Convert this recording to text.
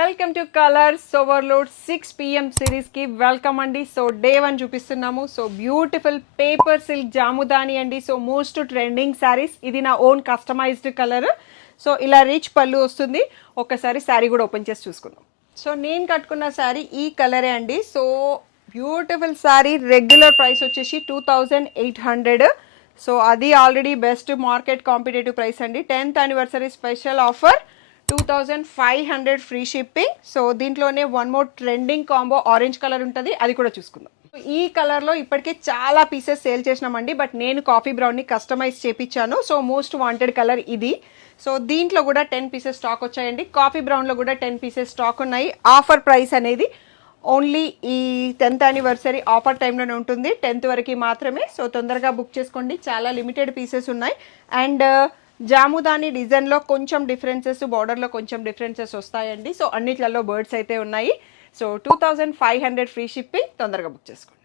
Welcome to colours overload 6 PM సిరీస్కి welcome అండి. So day 1 చూపిస్తున్నాము. So beautiful paper silk Jamdani అండి. So most trending saris. ఇది నా ఓన్ కస్టమైజ్డ్ కలర్. సో ఇలా రిచ్ పళ్ళు వస్తుంది. ఒకసారి శారీ కూడా ఓపెన్ చేసి చూసుకుందాం. సో నేను కట్టుకున్న శారీ ఈ కలరే అండి. So beautiful sari. Regular price వచ్చేసి 2800. సో అది already best market competitive price అండి. 10th anniversary special offer 2500 free shipping. So దీంట్లోనే one more trending combo orange colour ఉంటుంది, అది కూడా చూసుకుందాం. ఈ కలర్లో ఇప్పటికే చాలా పీసెస్ సేల్ చేసినామండి, బట్ నేను కాఫీ బ్రౌన్ని కస్టమైజ్ చేపించాను. సో మోస్ట్ వాంటెడ్ కలర్ ఇది. సో దీంట్లో కూడా 10 పీసెస్ స్టాక్ వచ్చాయండి. కాఫీ బ్రౌన్లో కూడా 10 పీసెస్ స్టాక్ ఉన్నాయి. ఆఫర్ ప్రైస్ అనేది ఓన్లీ ఈ 10th యానివర్సరీ ఆఫర్ టైంలోనే ఉంటుంది, 10th వరకు మాత్రమే. సో తొందరగా బుక్ చేసుకోండి, చాలా లిమిటెడ్ పీసెస్ ఉన్నాయి. అండ్ జాముదాని డిజైన్లో కొంచెం డిఫరెన్సెస్, బార్డర్లో కొంచెం డిఫరెన్సెస్ వస్తాయండి. సో అన్నిట్లలో బర్డ్స్ అయితే ఉన్నాయి. సో 2500 ఫ్రీ షిప్పింగ్, తొందరగా బుక్ చేసుకోండి.